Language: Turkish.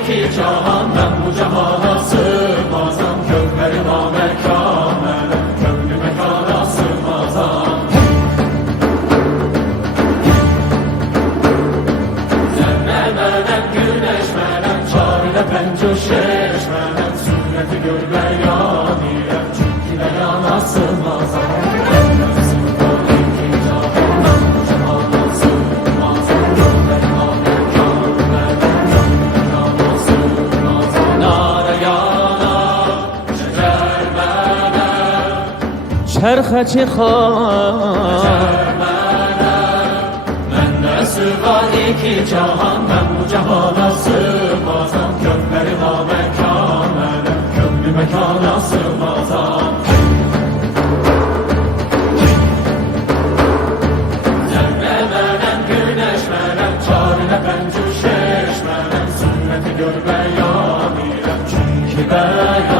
İki cahan ben bu cahana sığmazam. Köklerim amekâmele, köklü mekana sığmazam. Zerremenem, güneşmenem, çarile pençe şeşmenem. Sünneti gör beyan ile, çünkü beyana sığmazam. چرخ چخان من nesıvan iki cahan ben bu cahana sığmazam. Köklerim amekâmele, köklü mekana sığmazam. Zerremenem, güneşmenem, çarine pençü şeşmenem. Sünneti gör beyan ile, çünkü beyan